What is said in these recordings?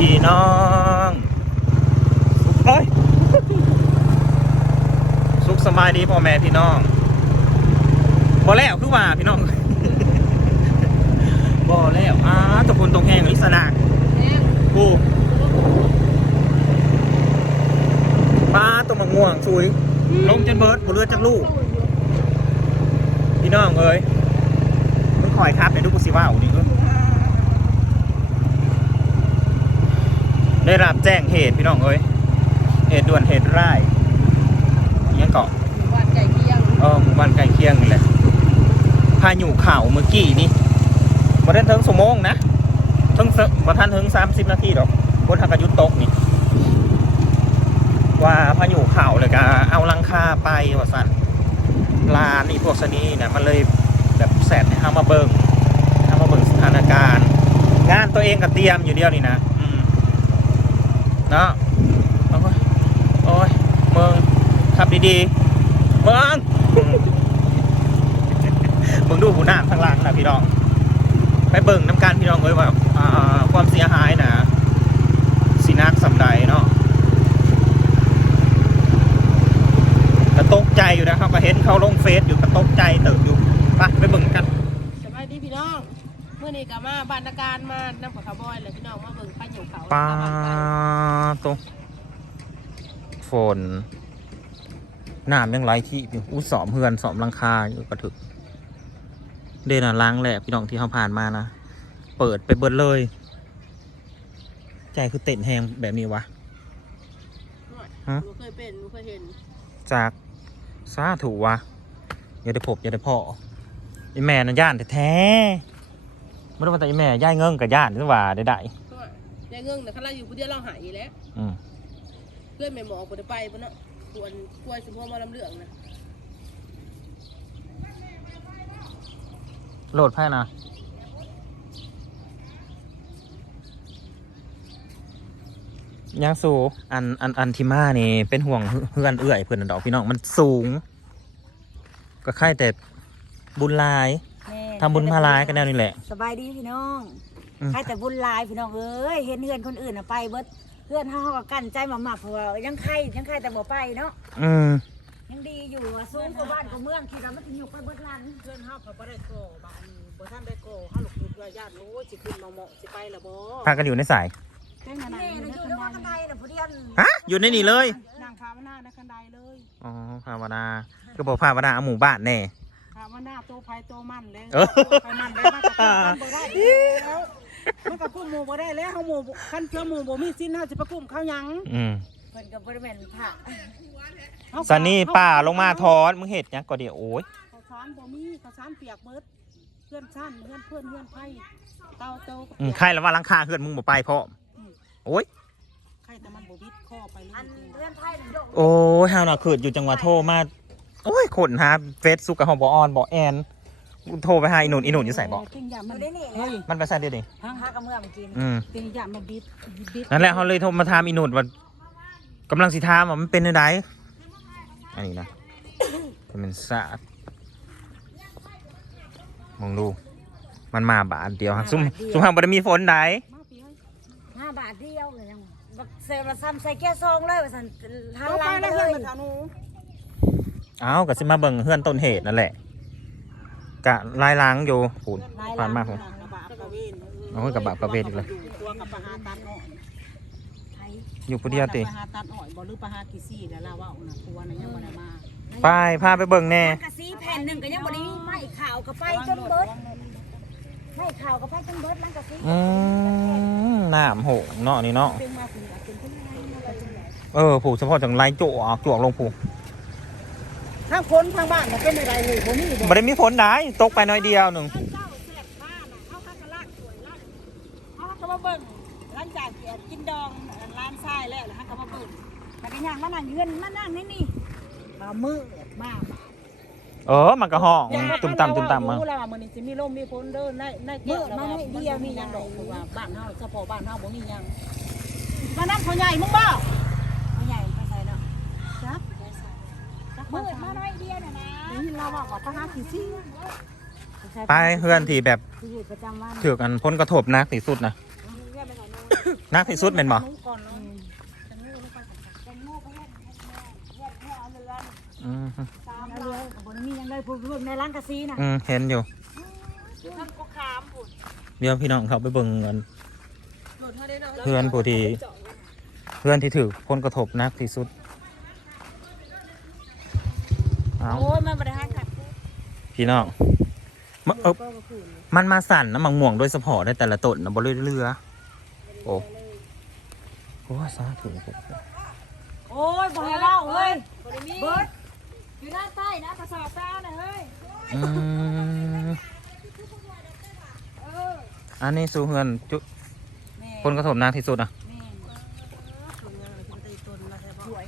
พี่น้องโอ้ยสุขสบายดีพ่อแม่พี่น้องบ่แล้วคือว่าพี่น้องบ่แล้วอ้าตะคนตรงแห้งลิสนากูป้าตัวมะม่วงชุยลงจนเบิร์ดบ่เลือดจากลูก พี่น้องเอ้ยมึงคอยครับเดี๋ยวดูกูสิว่าเอาดิเอ้ย ได้รับแจ้งเหตุพี่น้องเอ้ยเหตุด่วนเหตุร้ายอิหยังเกาะวัดไก่เคียงเออหมู่บ้านใกล้เคียงนี่แหละพายุเข่าวเมื่อกี้นี่บ่ได้ถึงสมงนะถึงสบ่ทันถึง30นาทีดอกบนทางกระยุตกนี่ว่าพายุเข่าวเลยก็เอาลังคาไปว่าสั่นลานอีพวกชนีเนี่ยมันเลยแบบแสบให้เฮามาเบิ่งเฮามาเบิ่งสถานการณ์ งานตัวเองก็เตรียมอยู่เดียวนี่นะอืม เนาะเอาไว้โอ้ยเมืองขับดีๆเมืองมึงดูหูหน้าข้างล่างนะพี่น้อง ไปเบิ่งน้ำการพี่น้องเอ้ยว่าความเสียหายนะสีนักสำใดเนาะก็ตกใจอยู่นะครับก็เห็นเขาลงเฟซอยู่ก็ตกใจเติบอยู่ไปไปเบิ่งกัน สบายดีพี่น้องเมื่ อนี้ก็มาบ้านนาการมานำกับขาวบอยเลยพี่น้องมาเบิ่งพายุเขาปลาตะวันไกลตรงฝนน้ำยังไหลที่อยู่อู้สอมเฮือนสอมหลังคาอยู่กระถึก เดนน่ะล้างแหละพี่น้องที่เขาผ่านมานะ เปิดไปเบิดเลย ใจคือเต้นแหงแบบนี้วะ ฮะหนูเคยเป็นหนูเคยเห็นจากซาถูวะอย่าได้พบอย่าได้พ่อไอแม่น่ะย่านแท้ๆ ไม่รู้ว่าแต่ไอแม่ย่ายเงิงกับย่านหรือว่าได้ได้ยายเงิงเนี่ยเขาไล่อยู่ผู้เดียวเราหายอีกแล้วอืมเพื่อนแม่หมอปวดไปปะเนาะปวดกล้วยสมพงมาลำเหลืองนะโหลดไพ่นะยังสูอันอันอันที่มานี่เป็นห่วงเพื่อนเอื้อยเพื่อนนนดอกพี่น้องมันสูง ก็ค่ายแต่บุญหลาย ทำบุญมาหลายกันแนวนี้แหละ สบายดีพี่น้องอืม ใครแต่บุญหลายพี่น้องเอ้ยเห็นเฮือนคนอื่นน่ะไปเบิดเพื่อนเฮาก็กั้นใจมาหมักเพราะว่ายังใครยังใครแต่บ่ไปเนาะอืมยังดีอยู่อะสูงกว่าบ้านกว่าเมืองคิดว่ามันสิอยู่ไปเบิดลันเพื่อนเฮาเขาบ่ได้โกบ้านบ่ท่านได้โกเฮาหลุกคือว่าญาติรู้สิขึ้นมาเหมาะสิไปละบ่พากันอยู่ในสายแค่นั้นนี่อยู่ในวันกันไดน่ะผู้เดียวฮะอยู่ในนี่เลยนางภาวนาในคันใดเลยอ๋อภาวนาก็บอกภาวนาเอาหมู่บ้านแน่ ภาวนาโตภัยโตมันเลยเออ ไปมันได้มากับกันบ่ได้แล้วมันกับกุ้มหมู่บ่ได้แล้วเฮาหมู่คันเชื่อหมู่บ่มีสิ้นเฮาสิไปกุ้มเขาหยังอืมเพิ่นก็บ่ได้แม่นพระเฮาสันนี่ป่าลงมาทอนมึงเห็ดหยังก็เดี๋ยวโอ้ยข้าวสารบ่มีข้าวสารเปียกเบิดเพื่อนชั้นเพื่อนเพื่อนเพื่อนไผเตาเตาอืมใครแล้วว่าหลังคาเฮือนมึงบ่ไปพ่อมโอ้ยใครแต่มันบ่บิดคอไปเลยอันเรือนไทยน่ะโยกโอ้ยฮาวน่ะเขิดอยู่จังหวัดโทรมา โอ้ยคนหาเฟซซุกกับฮอบออนบอแอนกูโทรไปหาอีหนุนอีหนุนอยู่ใส่บอกจริงอย่าอมันยู่ในนี่แหละเฮ้ยมันไปใส่เดียวดิทางพากับเมืองกินอืมจริงอย่ามาบิดบิดนั่นแหละเขาเลยโทรมาถามอีหนุนว่ากำลังสิถามว่ามันเป็นอะไรอันนี้นะเป็นสาดมองดู มันมาบาทเดียวฮะซุ่มซุ่มห้างบ่ได้มีฝนใดมาปีให้ห้าบาทเดียวเลยยังบักเซลละซ้ำใส่แก้วซองเลยว่าซั่นทางเอาหไปลังแล้วเลเพื่ อนยมาถามหนูเอ้าก็สิมาเบิ่งเฮือนต้นเหตุนั่นแหละกะลายล้างอยู่ปูนผ่านมากผมกระบะกระเวนโอ้ยกระบะกระเวนอีกแล้วตัวกับปลาหาตันอ่อยไทยอยู่ผู้เดียวติปลาหาตันอ่อยบ่หรือปลาหากี่ซี่แล้วล่าว่าน่ะตัวนั้นยังบ่ได้มาไปพาไปเบิ่งแน่กระซีแผ่นหนึ่งก็ยังบ่ได้มีไม้ข่าวก็ไปจนเบิดไม้ข่าวก็ไปจนเบิดมันกระซีอืมน้ำโหงเนาะนี่เนาะเป็นมาถึงเป็นที่ไหนมาจังได๋เออผูกเฉพาะจังไรโจออกจวกลงผูก ทางคนทางบ้านก็เป็นอะไรเลยบ่มีบ่บ่ได้มีฝนได้ตกไปน้อยเดียวหนึ่งเจ้าแสกบ้านน่ะเขาคักกะลากสวยลากเขาก็มาเบิ่งหลังจากที่กินดองร้านทรายแล้วแล้วเขาก็มาเบิ่งมันก็ย่างมานั่งเยือนมานั่งนี่นี่มามืดมากเออมันก็ห้องตุ่มต่ำตุ่มต่ำมารู้แล้วว่ามื้อนี้สิมีลมมีฝนเด้อในในแก้วแล้วว่ามันบ่มีหยังดอกเพราะว่าบ้านเฮาเฉพาะบ้านเฮาบ่มีหยังมานั่งเขาใหญ่มึงบ่ ไม่ใหญ่ไปใส่เนาะ จับ มืดมาห น่อยเดียวน่ะนะได้ยินเราว่าว่าพระหากี่ซี่ไปเพื่อนที่แบบชีวิตประจำวันถือกันพ้นกระทบหนักที่สุดนะแม่ไปทางนักที่สุดเป็นบ่นุ่งก่อนเนาะจะนุ่งลงไปก่อนค่ะเป็นโม่ก็เฮ็ดเฮ็ดแม่เฮ็ดแม่เอาเรือนอืมตามเรือนก็บ่ได้มีหยังเลยผู้ร่วมในร้านกะซีน่ะอืมเห็นอยู่ท่านก็ขามผุดเดี๋ยวพี่น้องเขาไปเบิ่งกันหลุดเท่าได้เนาะเพื่อนผู้ที่เพื่อนที่ถือผลกระทบหนักที่สุด เอาโอ้ยมันบริหารขัดพี่น้องมะเออมันมาสั่นน้ำมังม่วงโดยเฉพาะได้แต่ละต้นนะบ่เรือเรือ โอ้โอ้สาธุโอ้ยบ่ให้เล่าเฮ้ยบริมีเบิดอยู่ด้านใต้นะกระสอบซ่าน่ะเฮ้ยอืมอันนี้สู่เฮือนจุแม่ผลกระทบหนักที่สุดอะแม่ถุงเงินคุณตีตุนมาใช่ปะหวย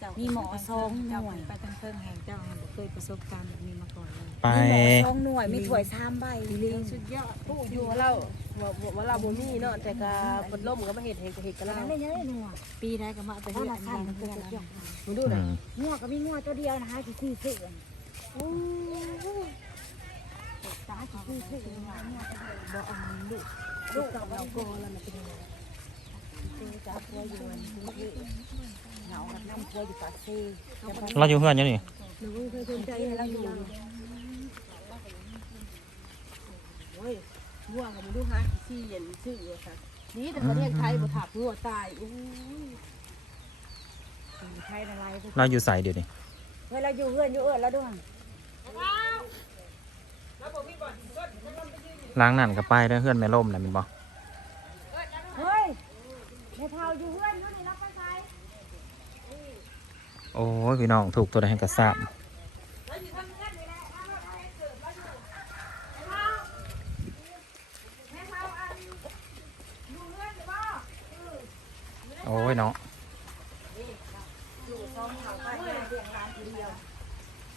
เขามี3ใบมีหมอสองหน่วย ไปทางเครื่องแห่งเจ้าบ่เคยประสบการณ์แบบนี้มาก่อนเลยไป มีหมอสองหน่วยมีถ้วย3ใบลิงสุดยอดผู้อยู่ว่าเราว่าว่าเราบ่มีเนาะแต่ก็บดล่มก็มาเห็ดเห็ดก็เห็ดกันอันแล้วนั้นได้ยังได้หน่วยปีได้ก็มาแต่เพราะเฮ็ดละอันสั่นนั้นมันเพื่คืออนสุดยอดมึงดูอืนะมงัวก็มีงัวตัวเดียวนะคะที่ซื้อซื้อตาที่ซื้อซื้องัวบ่เอาลูกลูกกับเราโกแล้วมันเป็นยังไงซื้อจากตัวอยู่ เหงากับน้ำตัวอยู่ปากซีเราอยู่เฮือนอยู่นี่หนูเคยสนใจให้เราอยู่โอ้ยง่วงกับมึงดูฮะซี่เย็นซื่อค่ะนี่แต่ประเทศไทยบ่ถับงัวตายอู้ยไทยอะไรเราอยู่ใส่เดี๋ยวนี้เวลาอยู่เพื่อนอยู่เอิญแล้วด้วยล้างนั่นกับไปได้อเฮือนแม่ล่มนะแมันบ่เฮ้ยในเท้าอยู่เพื่อนอยู่นี่รับไปใช้ โอ้ยพี่น้องถูกตัวใดให้กระซาบโอ้ยเนาะ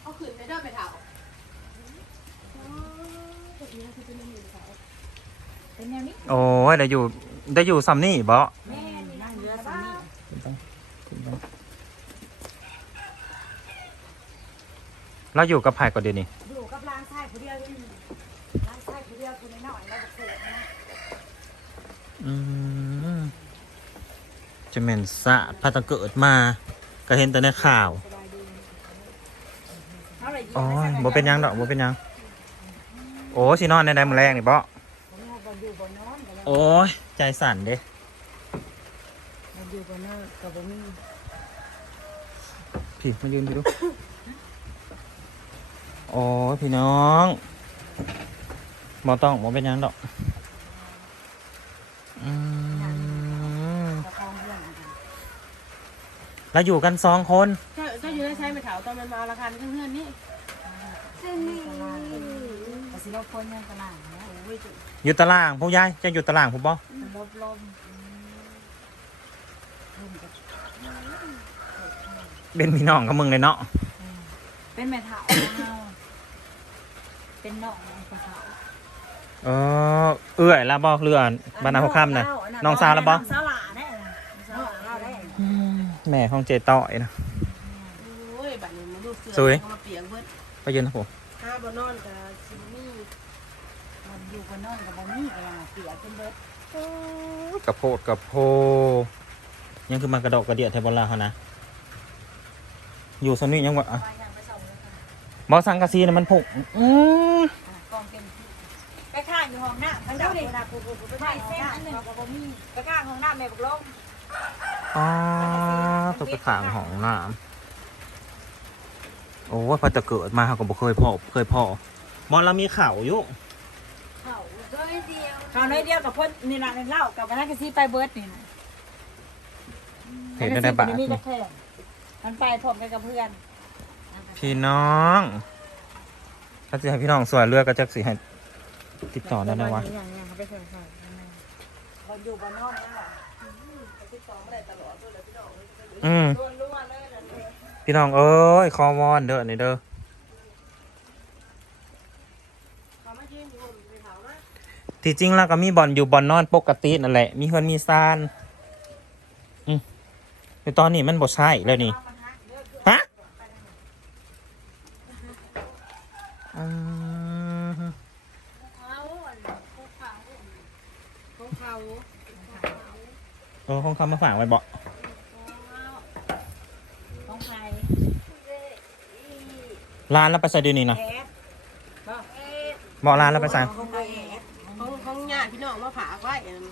เอาขืนไปเด้อไปเถาเป็นแนวนี้โอ้ยได้อยู่ได้อยู่ซ้ำนี่บ่แม่นี่นั่งเรือสามี เราอยู่กับไผ่ก่อนเดี๋ยวนี้อยู่กับร้านชายคนเดียวนี่ร้านชายคนเดียวคนน้อยแล้วก็เกิดนะอืมจะเหม็นสะพัตะเกิดมา ก็เห็นแต่ในข่าวเขาเลยโอ้ยบ่เป็นหยังดอกบ่เป็นหยัง โอ้ยสินอนในใดมื้อแรงนี่บ่บ่อยู่บ่นอนบ่โอ้ยใจสั่นเด้อยู่บ่นอนก็บ่มีพี่มายืนพี่ดู โอ้ยพี่น้องบ่ต้องบ่เป็นหยังดอกอืมตะคองเรื่องอะไรเราอยู่กันสองคนเจ้าเจ้าอยู่ในใช้ไปเถาตอนมันมาราคาเพื่อนๆนี่ก็สิเราคนยังตลาดนะโอ้ยจุอยู่ตารางผู้ยายจะอยู่ตารางผู้บ่ลบลมเป็นพี่น้องกับมึงเลยเนาะเป็นแม่เฒ่าเฮา เป็นน้องกระเฒ่าเออเอื้อยแล้วบ่เรือนบ้านนาหัวค่ำน่ะน้องสาวแล้วบ่น้องสาวหลาได้น้องสาวได้แม่ของเจต้อยนะโอ้ยบัดนี้มันดูเสืสวย เขามาเปียกเบิดไปยืนนะผมถ้าบ่นอนกับซิมี่มันอยู่บ่นอนก็บ่มีก็ยังเปียกเป็นเบิดกระโพดกระโพยังคือมันกระดอกกระเดียดเทบอลลาเขานะอยู่สนี่ยังวะอะไป บอสังกะซีนะมันผุอืมกองเต็มที่ไปข้างอยู่ห้องน้ำทั้งดาวเวลาปูปูปูไปข้างห้องน้ำเราก็บ่มีไปข้างห้องน้ำแม่บักลงอ๋อตัวกระถางของน้ำโอ้ว่าพอจะเกิดมาเขาก็บ่เคยพอเคยพอบอลเรามีข่าวอยู่เขาด้วยเดียวเขาน้อยเดียวกับพ่นนี่นะเล่ากับนักกะซีไปเบิร์ดนี่นะเห็นได้ในบ้านมีแต่แค่มันไปพร้อมกันกับเพื่อน พี่น้องถ้าจะให้พี่น้องสวยเรือก็จะสิให้ติดต่อได้นะวะอย่างเงี้ยเขาไปเพื่อนเขาเราอยู่บ้านนอกนั่นแหละอืมล้วนๆเลยนั่นเองพี่น้องเอ้ยคอวอนเด้อนี่เด้อเขามายืนอยู่บนไปเถานะที่จริงแล้วก็มีบ่อนอยู่บ่อนนอนปกตินั่นแหละ มีเฮือนมีซาน อืมแต่ตอนนี้มันบ่ใช่แล้วนี่ ฮะอืม เขาอะเขาเขาเขาเขา เออของเขามาฝากไว้บอก ของใคร ร้านแล้วไปใส่เดียวนี้นะแอดบ่บอกร้านแล้วไปใส่ของใครแอดของของญาติพี่น้องมาฝากไว้เอิ่ม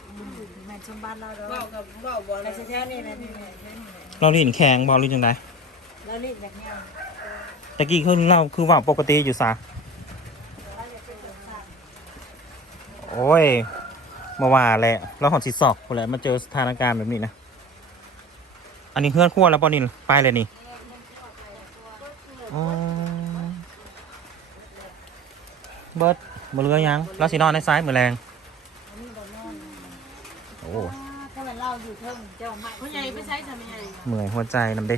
แม่นสมบัติเราเด้อเว้ากับเว้าบ่อะไรได้แท้ๆนี่แม่นี่แม่นี่เราลิ้นแข็งบอกลิ้นจังไดแล้วรีบแบบเนี้ยตะกี้คือเราคือว่าปกติอยู่ซะโอ้ยมาว่าแหละเราหอนสิสอกคนแหละมาเจอสถานการณ์แบบนี้นะ อันนี้เฮือนขั้วแล้วป่ะนี่ไปเลยนี่อ๋อ เบิดบนเรือยังเราสินอนในซ้ายมือแรงโอ้ถ้ามันเล่าอยู่เทิงเจ้าไม่พ่อใหญ่ไปใช้ทำยังไงเหมื่อยหัวใจนำเด้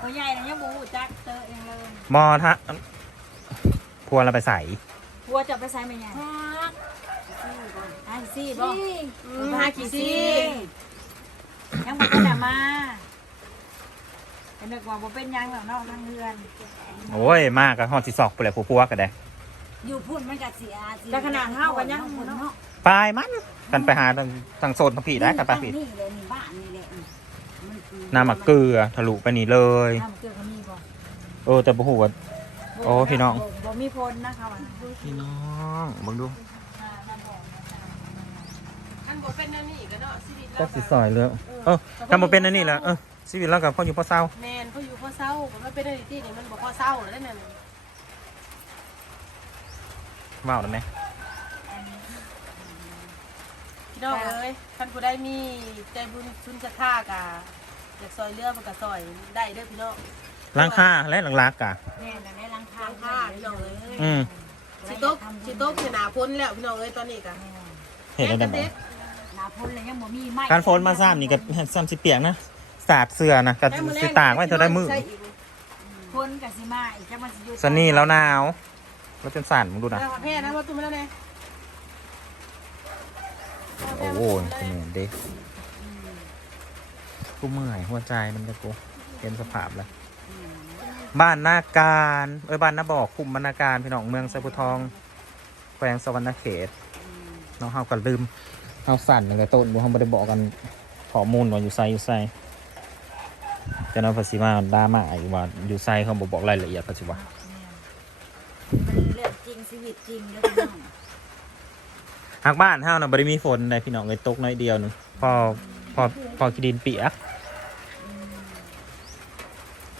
พ่อใหญ่น่ะยังบูจักเตอเองเลยมอทะพวเราไปใส่พัวจะไปใส่แม่ใหญ่ไอซี่บ่มาหากี่ซี่ยังบ่ได้มาเป็นนึกว่าบ่เป็นยังหรอกนาะทางเรือนโอ้ยมากกับหอนสิสอกไปเลยพัวๆกันได้ อยู่พุ่นมันก็สิอาสิแต่ขนาดเฮากันยังเนาะ ปลายมันกันไปหาทางทางโซนทางผีได้กันไปผีนี่เลยนี่บ้านนี่แหละมันคือน้ำหมักเกลือทะลุไปนี่เลย น้ำมักเกลือเขามีบ่เออแต่บ่ฮู้ว่า โอ้พี่น้อง บ่บ่มีพลนะคะว่าพี่น้องมึงดูอันบ่เป็นแนวนี้ก็เนาะชีวิตก็เราสิซอยเลยเออทำมาเป็นอันนี้แหละเออชีวิตเรากับพ่ออยู่พ่อเศร้าแม่นเขาอยู่พ่อเศร้าก็มันเป็นอันที่นี่มันบ่พอเศร้าแล้วนั่นน่ะ เมาแล้วไหมพี่น้องเอ้ยท่านผู้ใดมีใจบุญชุนศรัทธากะอยากซอยเรือมันก็ซอยได้เด้อพี่น้องล้างค่าและหลังรักอะแม่น่ะในหลังคาทางค่าพี่น้องเอ้ยอืมสิตกสิตกสิหนาพ้นแล้วพี่น้องเอ้ยตอนนี้กะเห็นแล้วได้ไหมหนาพ่นเลยยังบ่มีไม้การโฟนมาซ้ำนี่กับซ้ำสิเปียกนะสาดเสื้อนะกับสิตากไว้เธอได้มือพ่นก็สิมาอีกจังมันสิอยู่สนี่แล้วหนาว แล้วจนสั่นมึงดูนะแล้วแพทย์นะว่าตุ้มแล้วเนี่ยโอ้โหเป็นเหมือนเด็กกูเมื่อยหัวใจมันจะกูเห็นสภาพแล้วบ้านนาการเอ้ยบ้านนาบอกคุมบรรณาการพี่น้องเมืองไซบุทองแขวงสวรรณเขตน้องเฮาก็ลืมเฮาสั่นตั้งแต่ต้นบุเฮาไม่ได้บอกกันข้อมูลว่าอยู่ไซอยู่ไซจะนอนภาษีมาดราม่าอีกว่าอยู่ไซเขาบอกบอกรายละเอียดปัจจุบัน มันเรื่องจริง ชีวิตจริงเด้อพี่น้องหากบ้านเฮานะบริมีฝนได้พี่น้องเลยตกน้อยเดียวหนึงพอพอพอกินดินเปียก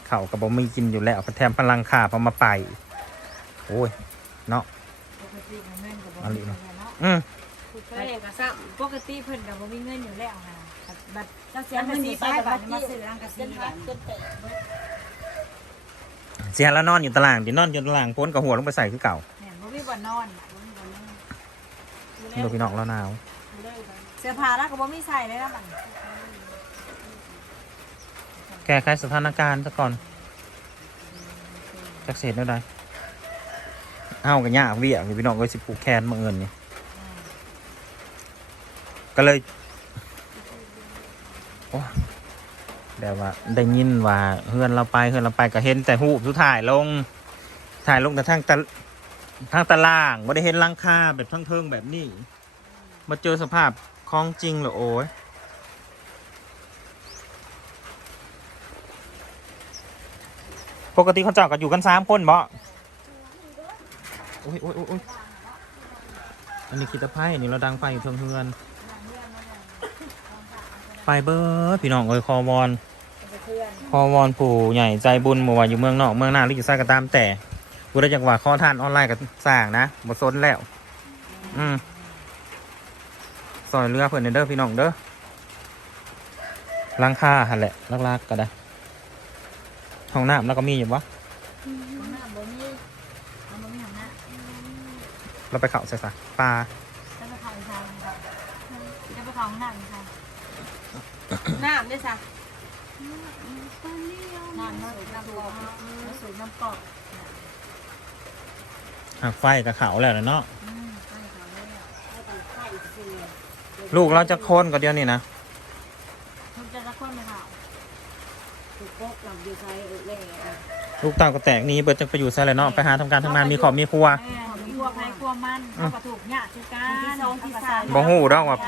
เขาวกับบ่มีกินอยู่แล้วก็แถมพลังขาพอมาไปโอ้ยเนาะปกติมันเงินก็บ่อันมีนี้เนาะเนาะอืมแค่กะซ้ปกติเพิ่นก็บ่มีเงินอยู่แล้วค่ะบัดเจ้าเสียเงินนี่ไปบัดมาซื้อรังกะสีบัดเสียแล้วนอนอยู่ตารางดินอนอยู่ตารางพ้นกับหัวลงไปใส่คือเก่าแม่นบ่มีบ่อนอนบ่มีบ่อนอนดูพี่น้องแล้วหนาวเสื้อผ้าแล้วก็บ่มีใส่เลยนะบัดแก้ไขสถานการณ์ซะก่อนจักเสร็จแล้วได้เฮากันยากเวียกนี่พี่น้องก็สิผูกแขนมาเอินนี่ก็เลยโอ้แต่ว่าได้ยินว่าเฮือนเราไปเฮือนเราไปก็เห็นแต่หูปสุดท้ายลง ถ่ายลงแต่ทางตะ ทางตารางไม่ได้เห็นหลังคาแบบทั้งเทิงแบบนี้ มาเจอสภาพของจริงเหรอโอ้ยปกติเขาเจาะกันอยู่กันสามคนบ่โอ้ยโอ้ยโอ้ยโอ้ยอันนี้คิดตะไคร่นี่เราดังไฟอยู่เทิงเฮือนไปเบอร์พี่น้องเอ้ยคอวอนคอวอนผู้ใหญ่ใจบุญเมื่อวานอยู่เมืองนอกเมืองนาหรืออยู่ซ่าก็ตามแต่ กูได้จังหวะข้อท่านออนไลน์กับสร้างนะบ่ซนแล้ว อืมซอยเรือเพื่อนเด้อพี่น้องเด้อหลังคาหันแหละลักๆก็ได้ห้องน้ำแล้วก็มีอยู่วะของหน้าบ่มีมันบ่มีของหน้าเราไปเขาใส่ซะปลาจะไปเข้าอีกทางนึงค่ะจะไปเข้าห้องน้ำอีกทางำน้ำได้ซะน้ำน้ำน้ำกอกน้ำสูบน้ำกอก หักไฟกับเขาแล้วนะเนาะอืมไปเขาเลยอะให้ไปไข่เสือลูกเราจะโคนก็เดียวนี่นะทุกจะจะคนไหมค่ะถูกพกหลังดีไซน์เออเล่ลูกเต่าก็แตกหนี้เบิดจะไปอยู่ใส่เลยเนาะไปหาทำการทำงานมีขอบมีครัวแม่มีพวกใครพวกมันเขาก็ถูกเนี่ยคือการที่สองที่สามบ่ฮู้ดอกว่า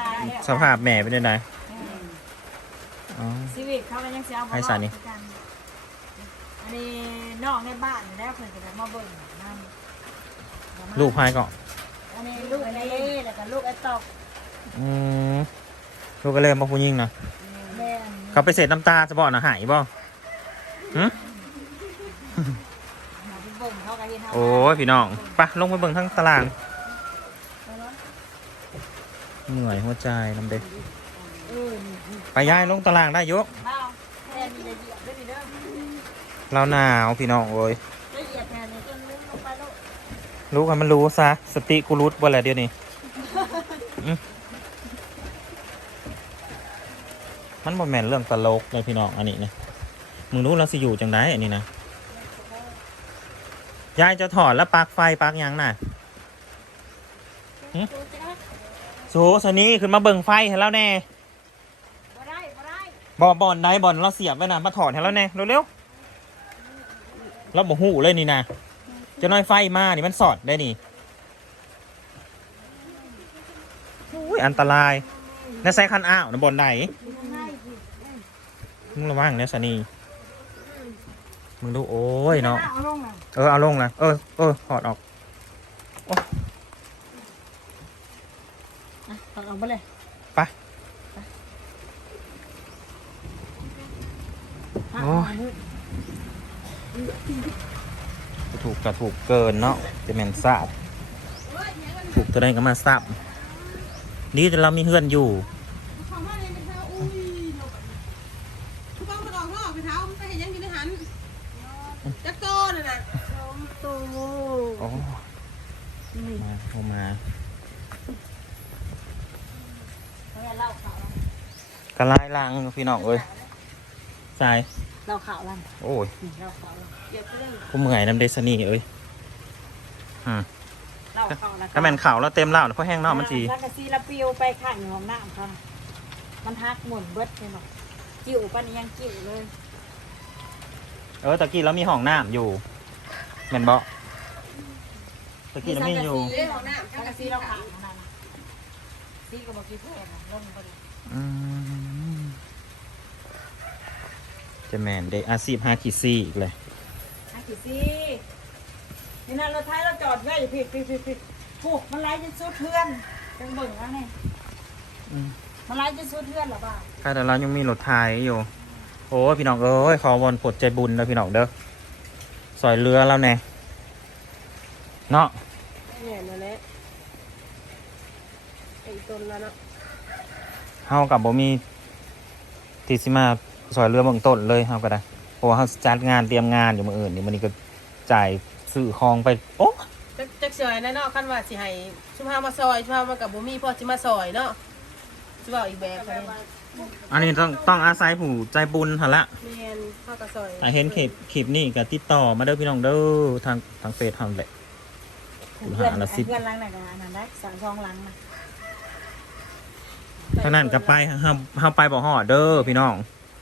สภาพแม่เป็นยังไงอ๋อชีวิตเขาก็ยังสิเอาบ่ให้รอสาดนี่คือกันอันนี้นอกในบ้านแล้วเพิ่นก็ได้มาเบิ่ง นํลูกพายก็อันนี้ลูกอันนี้แล้วก็ลูกไอ้ตอกอืมลูกก็เลยมาพูดยิงนะแม่นเขาไปเสร็จน้ำตาจะบอกนะหายบ่หึเอาไปเบิ่งเขาก็เห็นเฮาโอ้ยพี่น้องไปะลงไปเบิ่งทั้งตาราง เหนื่อยหัวใจลำเด็กเออนี่ไปย้ายลงตารางได้ยกเบาแทนนี่ละเอียดด้วยนี่เด้อเราหนาวพี่น้องโอ้ยละเอียดแทนนี่จนลึกลงไปแล้ว รู้กันมันรู้ซะสติกูรู้บ่แหละเดี๋ยวนี้อืมมันบ่แม่นเรื่องตลกเลยพี่น้องอันนี้นะมึงรู้เราสิอยู่จังไดอันนี้นะยายจะถอดแล้วปลั๊กไฟปลั๊กหยังน่ะโซสนี่ขึ้นมาเบิ่งไฟให้แล้วแน่บ่ได้บ่ได้บอบอลได้บอลเราเสียบไว้นะมาถอดให้แล้วแน่เร็วๆเราบอกหูเลยนี่นะ จะน้อยไฟมานี่มันสอดได้นี่อุ้ยอันตรายน่าใส่คันอ้าวนะบอลไหนมึงระวังเนี่ยสนีมึงดูโอ้ยเนาะเอาลงน่ะเออเอาลงนะเออเออถอดออกอะเอาออกไปเลยไปโอ้ย ถูกกระถูกเกินเนาะจะแม่นทราบถูกตัวใดก็มาทราบนี่แต่เรามีเฮือนอยู่ทุกคนมาดอกนอกไปเท้าไปเห็นยังกินอาหารจักโตน่ะนะโตโอ้มาเข้ามาเขาจะเล่าข่าวกระลายลังพี่น้องเอ้ยสายเล่าข่าวลังโอ้ยนี่เล่าข่าวลัง เดี๋ยวไปเรื่องกูเมื่อยน้ำเดซนี่เอ้ยอืมเล่าข่าวลังถ้าแม่นข่าวแล้วเต็มเหล้าเพราะแห้งเนอกมันทีแล้วก็ซีละปิวไปข้างอยู่ห้องน้ำค่ะมันทักหมุนเบิดเลยเนาะกิ่วปันยังกิ่วเลย เออตะกี้เรามีห้องน้ำอยู่แม่นบอกตะกี้เรามีอยู่เรื่องของน้ำแล้วก็ซีเราขาวนั่นน่ะซีก็บอกกี่แพงนะล่มพอดีอืมจะแมนเด็กอาชีพฮาคิซี่อีกเลย อะกี่ซีนี่นั่นเราท้ายเราจอดไว้อยู่ผิดผิดผิดผิดโอ้มันไล่จนสุดเพื่อนจังเบิ่งแล้วเนี่ยอืมมันไล่จนสุดเพื่อนหรอเปล่าค่ะแต่เรายังมีรถไทยอยู่ โอ้ยพี่น้องเอ้ยขอวอนปลดใจบุญเลยพี่น้องเด้อสอยเรือแล้วแน่เนาะเนี่ยนั่นแหละไอ้ต้นแล้วเนาะเฮากับบ่มีที่สิมาสอยเรือเบื้องต้นเลยเฮาก็ได้ เพราะว่าเฮาจัดงานเตรียมงานอยู่มื้ออื่นนี่มื้อนี้ก็จ่ายซื้อของไป โอ้จักจักเสยนะเนาะคันว่าสิให้ชุมเฮามาซอยชุมเฮามากับบ่มีพ่อสิมาซอยเนาะสิเว้าอีกแบบกันอันนี้ต้องต้องอาศัยผู้ใจบุญหั่นละแม่นพ่อก็ซอยถ้าเห็นคลิปคลิปนี้ก็ติดต่อมาเด้อพี่น้องเด้อทางทางเฟซทางแหละ เพื่อนหาละสิบเพื่อนล้างไหนกันอันนั้นได้สองซองล้างนะทางนั้นก็ไปเฮาเฮาไปบ่ฮอดเด้อพี่น้อง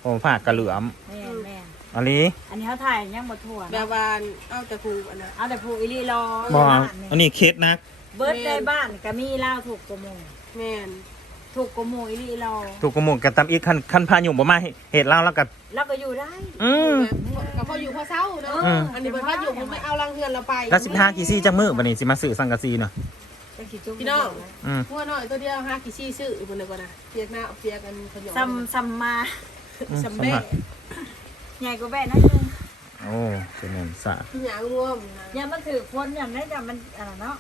โอ้ฝากกระเหลือม แม่แม่ อันนี้อันนี้เขาถ่ายยังบ่ทั่วแบนะบว่าเอาแต่ครูอันนั้นเอาแต่ผู้อิลีรอบ่บ้านอันนี่นี้เคสนักเบิร์ดได้บ้านก็มีเล่าถูกกว่าหมูแม่นถูกกว่าหมูอิลีรอถูกกระหมุกกับตำอีกคันคันพายุบ่มาเหตุเล่าแล้วก็แล้วก็อยู่ได้อืม ก็พออยู่พอเศร้าเนาะอืม อันนี้เพิ่นว่าอยู่เพิ่นไม่เอารังเฮือนเราไปแล้วสิบห้ากี่ซี่จักมือบัดนี้สิมาซื้อสังกะสีเนาะจะกี่จุ๊บพี่น้องอืมหัวน้อยตัวเดียวหากี่ซี่ซื้ออีกคนเดียวก่อนนะเปียกหน้าเปียกกันขยมซัมซัมมาอืมซัมเบ้สำหรับ ใหญ่กว่าแบะนะจุ๊โอ้เจริญสะพี่หยางร่วมนะอย่ามันถือคนอย่างนี้แต่มันอะไรเนาะ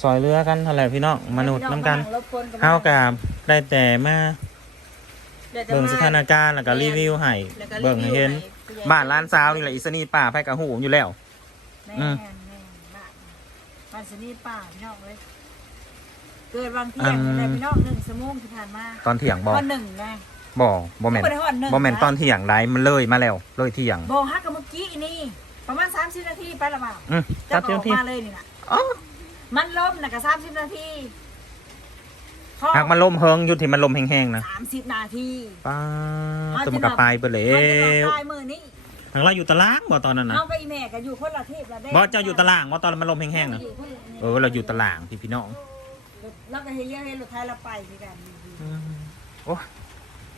ซอยเรือกันเท่าไหร่พี่น้องมนุษย์น้ำกันรบกวนกันเฮากับได้แต่มาดี๋ยวจะเบิ่งสถานการณ์แล้วก็รีวิวให้แล้วก็รีวิวเบิ่งให้เห็นให้บ้านร้านซาวนี่แหละอิสนีป่าไผกะหูอยู่แล้วแม่อืมแม่บ้านบ้านสนีป่าพี่น้องเลยเกิดบางเที่ยงในพี่น้องหนึ่งสมุงที่ผ่านมาตอนเที่ยงบ่วันหนึ่งไง บ่บ่แม่นบ่ได้ฮอดหนึ่งบ่แม่นตอนเที่ยงได้มันเลยมาแล้วเลยเที่ยงโบฮักกับเมื่อกี้นี่ ประมาณ30นาทีไปและเปล่าอืมจะจับอเที่ยองกที่มาเลยนี่นะอ๋อมันล้มนะกับ30นาทีพอหากมันลมเฮิงอยู่ที่มันลมแห้งๆนะ30นาทีป้าตัวมันกลับไปเบิดแล้เขาจะวตายมือนี่ทางเราอยู่ตารางบ่ตอนนั้นนะเอาไปอีแม่ก็อยู่คนละที่ละเด้บ่เจ้าอยู่ตารางบ่ตอนมันลมแห้งๆนะอยู่คนละเออเราอยู่ตารางพี่พี่น้อง แล้วก็เฮียเฮียรถไทยเราไปคือกันอืมโอ้ย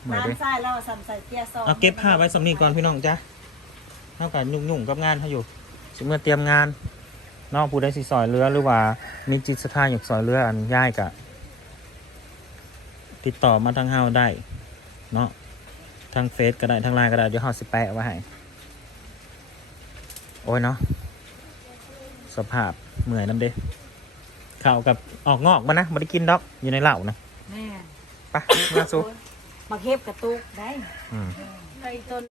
เหมือนร้านเด้ทรายเราสั่นใส่เกียร์ซองเอาเก็บผ้าไว้สำนีก่อนพี่น้องจ้ะเท่ากับยุ่งๆกับงานเขาอยู่สิเมื่อเตรียมงาน น้องผู้ได้สิซอยเรือหรือว่ามีจิตศรัทธาอยากซอยเรืออันย่ายกะ ติดต่อมาทางเฮาได้ เนาะทางเฟซก็ได้ทางไลน์ก็ได้เดี๋ยวเฮาสิแปะไว้ให้โอ้ยเนาะสภาพเหนื่อยน้ำเด้ข่าวกับออกงอกมานะไม่ได้กินดอกอยู่ในเหล้านะแม่ ไปมาสู้ มาเก็บกระตุกได้อืม ไอ้ต้น